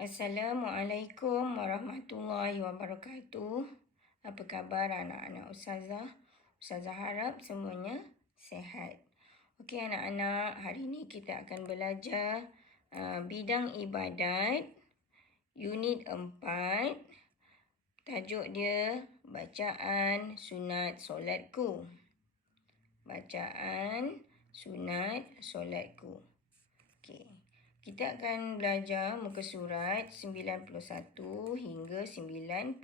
Assalamualaikum warahmatullahi wabarakatuh. Apa khabar anak-anak Ustazah? Ustazah harap semuanya sihat. Okey anak-anak, hari ini kita akan belajar bidang ibadat unit 4. Tajuk dia bacaan sunat solatku. Bacaan sunat solatku. Okey. Kita akan belajar muka surat 91 hingga 95.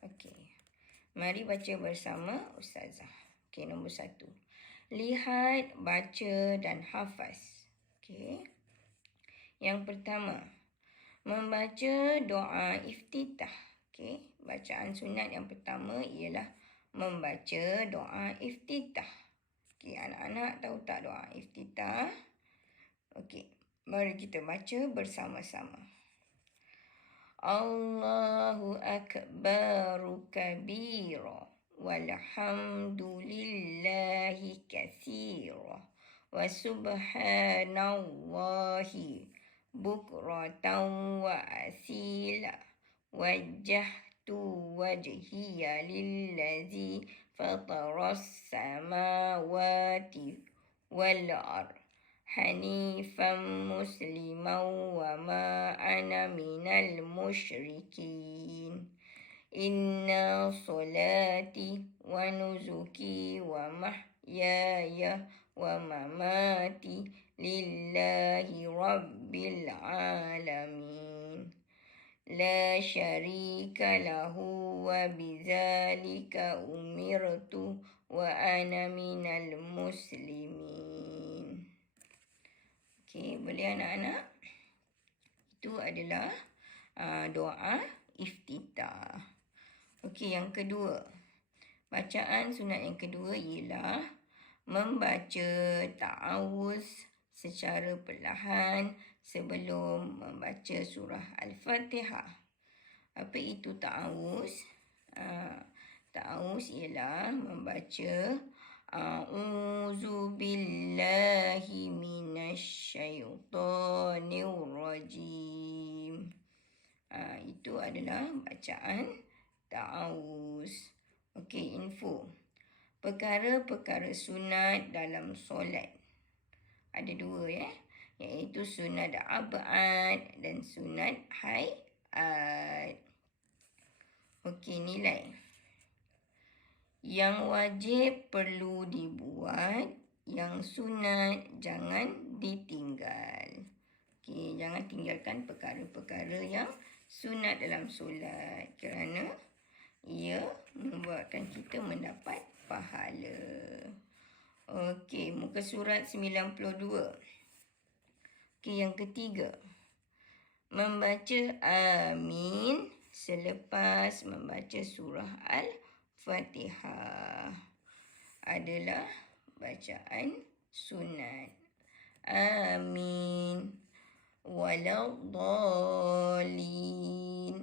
Okey. Mari baca bersama Ustazah. Okey, nombor 1. Lihat, baca dan hafaz. Okey. Yang pertama, membaca doa iftitah. Okey, bacaan sunat yang pertama ialah membaca doa iftitah. Okey, anak-anak tahu tak doa iftitah? Okey, mari kita baca bersama-sama. Allahu akbaru kabira walhamdulillahi katsira wa subhanallahi bukratan wa asila wajjahtu wajhiya lillazi fataras samawati wal ard hanifan musliman wa ma ana minal musyrikin. Inna salati wa nuzuki wa mahyaya wa mamati lillahi rabbil alamin. La syarika lahu wa bizalika umirtu wa ana minal muslimin. Okey, boleh anak-anak? Itu adalah doa iftitah. Okey, yang kedua. Bacaan sunat yang kedua ialah membaca ta'awuz secara perlahan sebelum membaca surah Al-Fatihah. Apa itu ta'awuz? Ta'awuz ialah membaca A'udzu billahi minasyaitonir rajim. Itu adalah bacaan ta'awuz. Okey, info. Perkara-perkara sunat dalam solat. Ada dua iaitu sunat abad dan sunat hayat. Okey, nilai. Yang wajib perlu dibuat, yang sunat jangan ditinggal. Okey, jangan tinggalkan perkara-perkara yang sunat dalam solat kerana ia membuatkan kita mendapat pahala. Okey, muka surat 92. Okey, yang ketiga. Membaca amin selepas membaca surah Al-Fatihah adalah bacaan sunat. Amin. Waladdallin.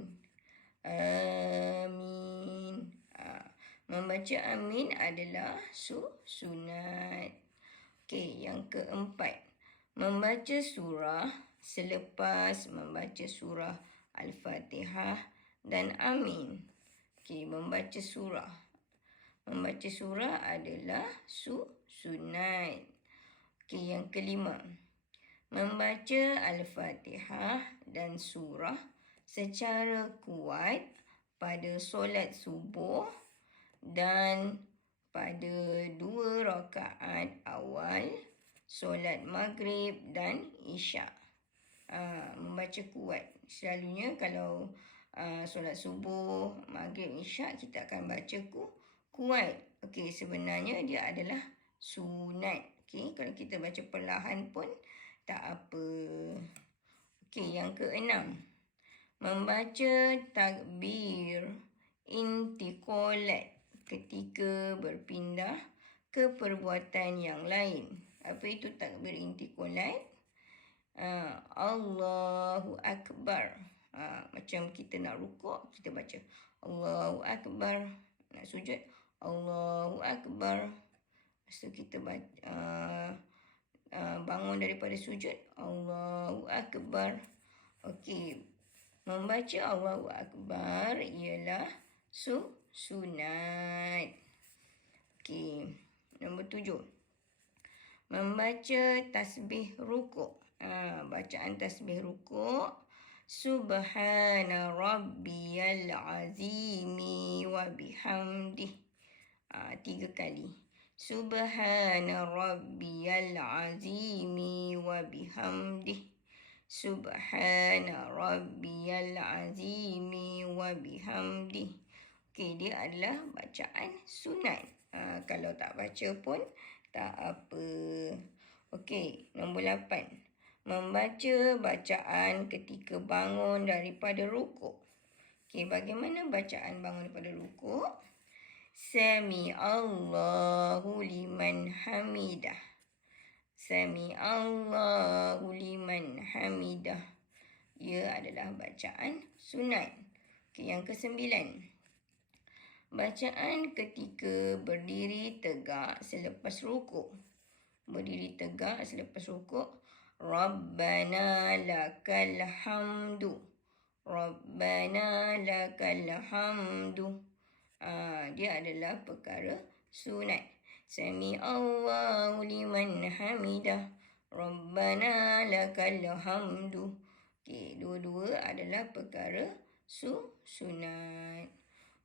Amin. Membaca amin adalah sunat. Okey, yang keempat. Membaca surah selepas membaca surah Al-Fatihah dan amin. Okey, membaca surah. Membaca surah adalah sunat. Okey, yang kelima. Membaca Al-Fatihah dan surah secara kuat pada solat subuh dan pada 2 rakaat awal solat maghrib dan isyak. Membaca kuat. Selalunya kalau solat subuh, maghrib, isyak kita akan baca kuat. Okey, sebenarnya dia adalah sunat. Okey, kalau kita baca perlahan pun tak apa. Okey, yang keenam. Membaca takbir intiqalat ketika berpindah ke perbuatan yang lain. Apa itu takbir intiqalat? Allahu Akbar. Macam kita nak rukuk, kita baca Allahu Akbar. Nak sujud, Allahu Akbar. Lepas tu kita baca, bangun daripada sujud, Allahu Akbar. Okey, membaca Allahu Akbar ialah sunat. Okey, nombor 7. Membaca tasbih rukuk. Bacaan tasbih rukuk. Subhana rabbiyal azimi wa bihamdih. 3 kali. Subhana rabbiyal azimi wa bihamdih. Subhana rabbiyal azimi wa bihamdih. Okey, dia adalah bacaan sunat. Kalau tak baca pun tak apa. Okey, nombor 8. Membaca bacaan ketika bangun daripada rukuk. Okey, bagaimana bacaan bangun daripada rukuk? Sami Allahu liman hamidah. Sami Allahu liman hamidah. Ia adalah bacaan sunat. Okey, yang ke-9. Bacaan ketika berdiri tegak selepas rukuk. Berdiri tegak selepas rukuk. Rabbana lakal hamdu. Rabbana lakal hamdu. Dia adalah perkara sunat. Sami Allahu liman hamidah. Rabbana lakal hamdu. Okey, dua-dua adalah perkara sunat.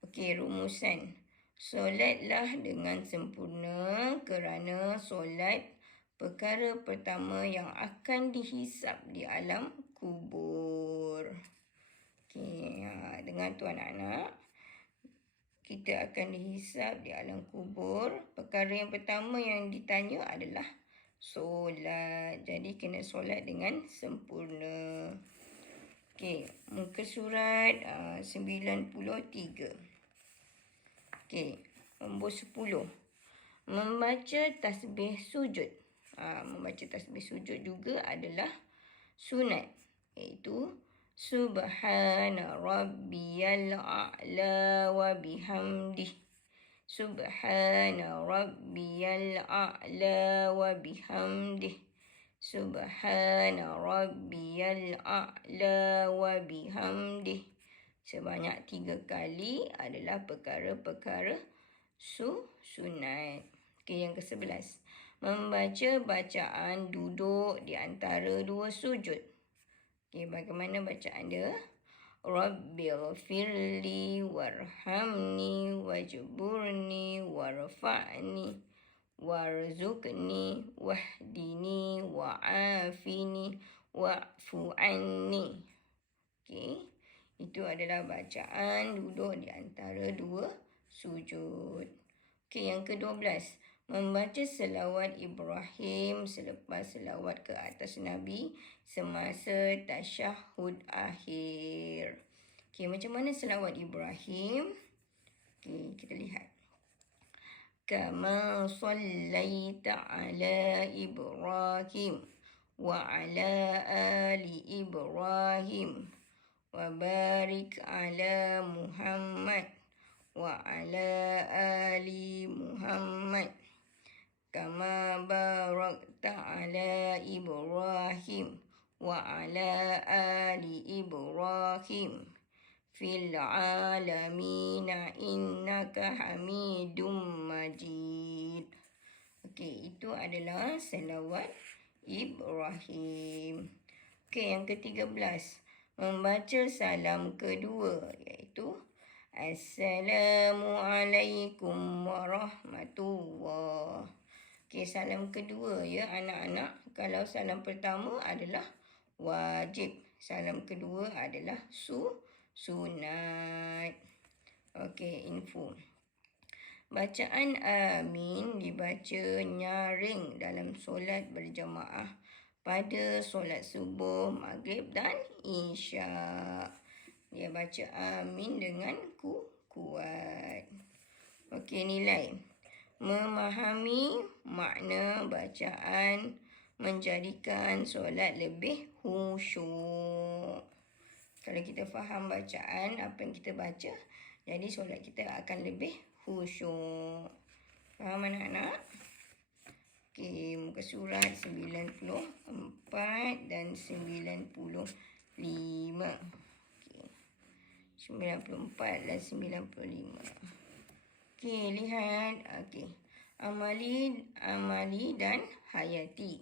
Okey, rumusan. Solatlah dengan sempurna kerana solat perkara pertama yang akan dihisap di alam kubur. Okey, dengar tu anak-anak. Kita akan dihisap di alam kubur. Perkara yang pertama yang ditanya adalah solat. Jadi kena solat dengan sempurna. Okey, muka surat 93. Okey, nombor 10. Membaca tasbih sujud. Membaca tasbih sujud juga adalah sunat, iaitu Subhana rabbiyal a'la wa bihamdih. Subhana rabbiyal a'la wa bihamdih. Subhana rabbiyal a'la wa bihamdih. Sebanyak 3 kali adalah perkara-perkara sunat. Okey, yang ke-11. Membaca bacaan duduk di antara 2 sujud. Okey, bagaimana bacaan dia? Rabbighfirli warhamni wajburni warfa'ni warzuqni wahdini wa'afini wa'fu anni. Okey, itu adalah bacaan duduk di antara 2 sujud. Okey, yang ke-12. Membaca selawat Ibrahim selepas selawat ke atas Nabi semasa tasyahud akhir. Okey, macam mana selawat Ibrahim? Okey, kita lihat. Kama sallaita ala Ibrahim wa ala ali Ibrahim wa barik ala Muhammad wa ala ali Muhammad kama barakta ala Ibrahim wa ala ali Ibrahim fil alamina innaka hamidum majid. Okey, itu adalah selawat Ibrahim. Okey, yang ke-13. Membaca salam kedua, iaitu Assalamualaikum warahmatullahi. Okey, salam kedua ya anak-anak. Kalau salam pertama adalah wajib. Salam kedua adalah sunat. Okey, info. Bacaan amin dibaca nyaring dalam solat berjamaah pada solat subuh, maghrib dan isyak. Dia baca amin dengan kuat. Okey, nilai. Memahami makna bacaan menjadikan solat lebih khusyuk. Kalau kita faham bacaan, apa yang kita baca, jadi solat kita akan lebih khusyuk. Faham anak-anak? Okey. Okey, muka surat 94 dan 95. Okey. 94 dan 95. Okey, lihat. Okey. Amali dan Hayati.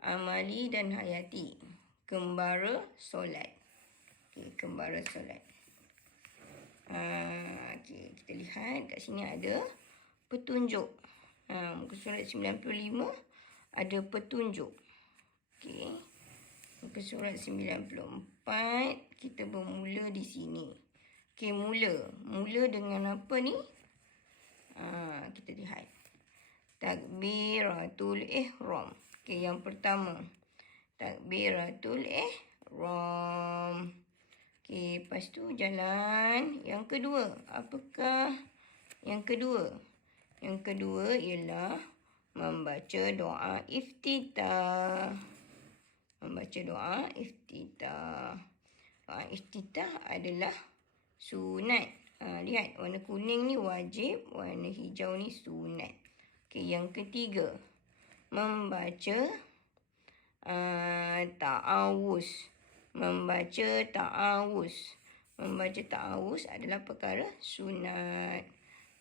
Amali dan Hayati. Kembara solat. Okey, kembara solat. Okey, kita lihat kat sini ada petunjuk. Muka surat 95 ada petunjuk. Okey. Muka surat 94 kita bermula di sini. Okey, mula. Mula dengan apa ni? Kita lihat. Takbiratul ihram. Okey, yang pertama. Takbiratul ihram. Okey, lepas tu jalan. Yang kedua, apakah yang kedua? Yang kedua ialah membaca doa iftitah. Membaca doa iftitah. Doa iftitah adalah sunat. Lihat, warna kuning ni wajib, warna hijau ni sunat. Okey, yang ketiga, membaca ta'awuz. Membaca ta'awuz. Membaca ta'awuz adalah perkara sunat.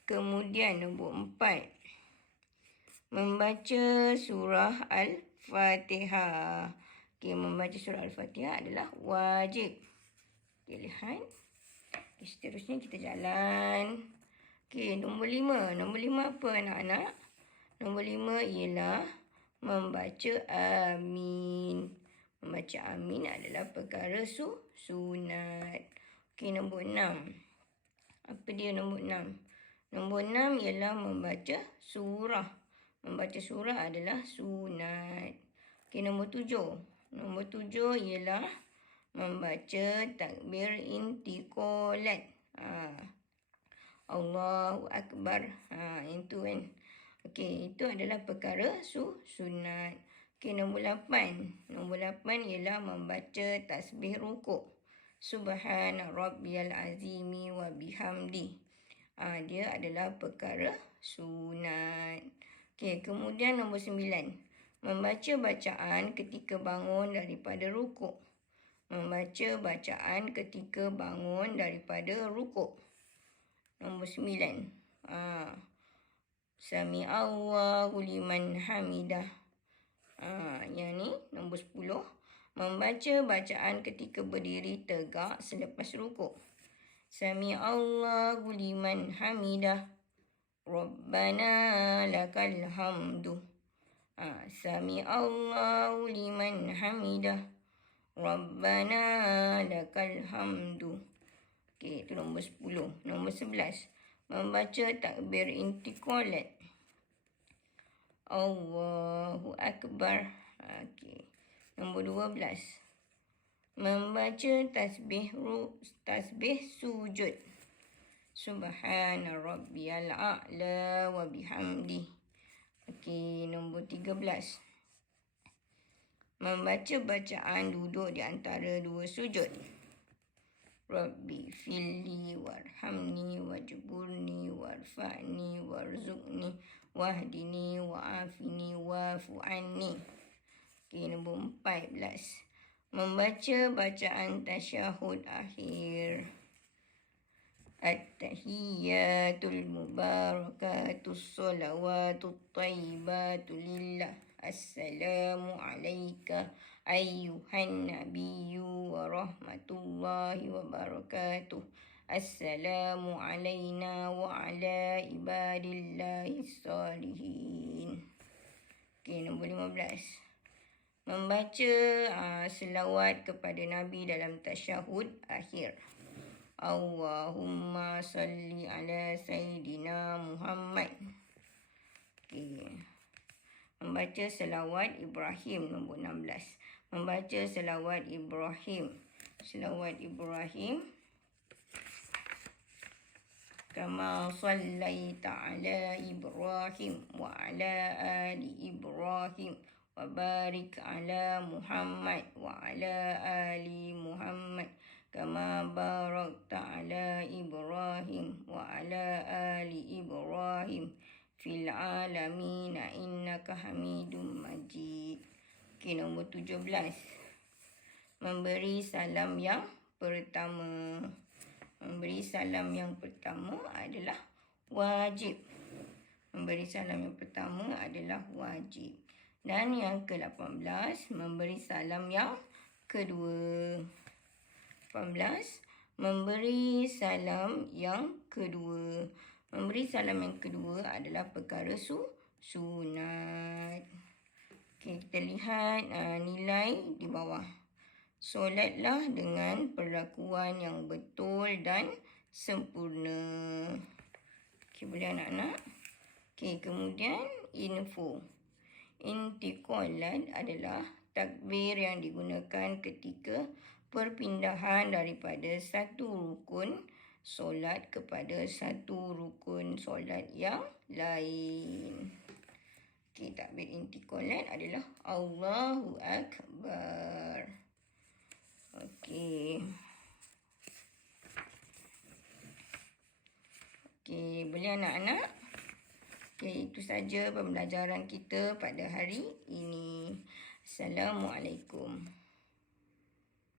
Kemudian nombor 4. Membaca surah Al-Fatihah. Okey, membaca surah Al-Fatihah adalah wajib. Okey, lihat. Okay, seterusnya kita jalan. Okey, nombor 5. Nombor 5 apa anak-anak? Nombor 5 ialah membaca amin. Membaca amin adalah perkara sunat. Okey, nombor 6. Apa dia nombor 6? Nombor 6 ialah membaca surah. Membaca surah adalah sunat. Okey, nombor 7. Nombor 7 ialah membaca takbir intiqalat. Allahu Akbar. Itu kan. Okey, itu adalah perkara sunat. Okey, nombor 8. Nombor 8 ialah membaca tasbih rukuk. Subhana rabbiyal azimi wa bihamdi. Dia adalah perkara sunat. Okey, kemudian nombor 9. Membaca bacaan ketika bangun daripada rukuk. Membaca bacaan ketika bangun daripada rukuk. Nombor 9. Sami'allahu liman hamidah. Yang ni nombor 10. Membaca bacaan ketika berdiri tegak selepas rukuk. Sami'allahu liman hamidah. Rabbana lakal hamdu. Sami'allahu liman hamidah. Rabbana lakal hamdu. Okey, itu nombor 10. Nombor 11. Membaca takbir intiqalat. Allahu Akbar. Okey. Nombor 12. Membaca tasbih sujud. Subhana rabbiyal a'la wa bihamdi. Okey, nombor 13. Membaca bacaan duduk di antara dua sujud. Rabbi filli warhamni wajburni warfa'ni warzuqni wahdini wa'afini wa'fu anni. Okey, nombor 14. Membaca bacaan tasyahud akhir. At-tahiyyatul mubarakatus salawatut tayyibatu lillah. Assalamu alayka ayyuhan nabiyyu wa rahmatullahi wa barakatuh. Assalamu alayna wa ala ibadillahis salihin. Okey, nombor 15. Membaca selawat kepada Nabi dalam tasyahud akhir. Allahumma salli ala Sayyidina Muhammad. Okey. Membaca selawat Ibrahim nombor 16. Membaca selawat Ibrahim. Selawat Ibrahim. Kama sallaita ala Ibrahim wa ala ali Ibrahim wa barik ala Muhammad wa ala ali Muhammad kama barakta ala Ibrahim wa ala ali Ibrahim fil alamin innaka Hamidum Majid. Okey, nombor 17. Memberi salam yang pertama. Memberi salam yang pertama adalah wajib. Memberi salam yang pertama adalah wajib. Dan yang ke-18, memberi salam yang kedua. 18. Memberi salam yang kedua. Memberi salam yang kedua adalah perkara sunat. Okey, kita lihat nilai di bawah. Solatlah dengan perlakuan yang betul dan sempurna. Okey, boleh anak-anak? Okey, kemudian info. Intiqalat adalah takbir yang digunakan ketika perpindahan daripada satu rukun solat kepada satu rukun solat yang lain. Okey, takbir intiqalat adalah Allahu Akbar. Okey. Okey, boleh anak-anak? Okey, itu saja pembelajaran kita pada hari ini. Assalamualaikum.